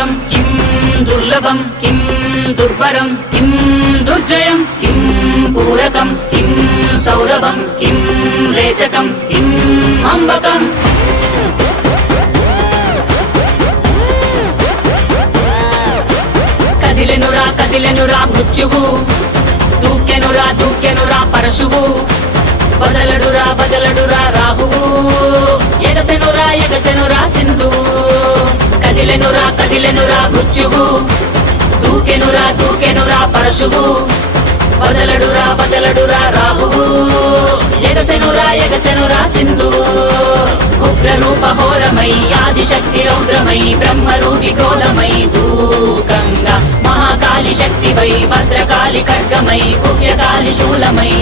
परं किं दुर्लभं किं दुर्बरं किं दुर्जयं किं पूरकं किं सौरभं किं रेचकं किं अम्बकम् కదిలెనురా మృత్యువు దూకెనురా పరశువు బదలడురా రాహువు ఎగసెనురా సింధువు కదిలెనురా మృత్యువు దూకెనురా పరశువు బదలడురా రాహువు ఎగసెనురా సింధువు ఉగ్రరూపహోరమై ఆదిశక్తి రౌద్రమై బ్రహ్మరూపి క్రోధమై దూకంగా మహాకాళి శక్తివై భద్రకాళి ఖడ్గమై గుహ్యకాళి శూలమై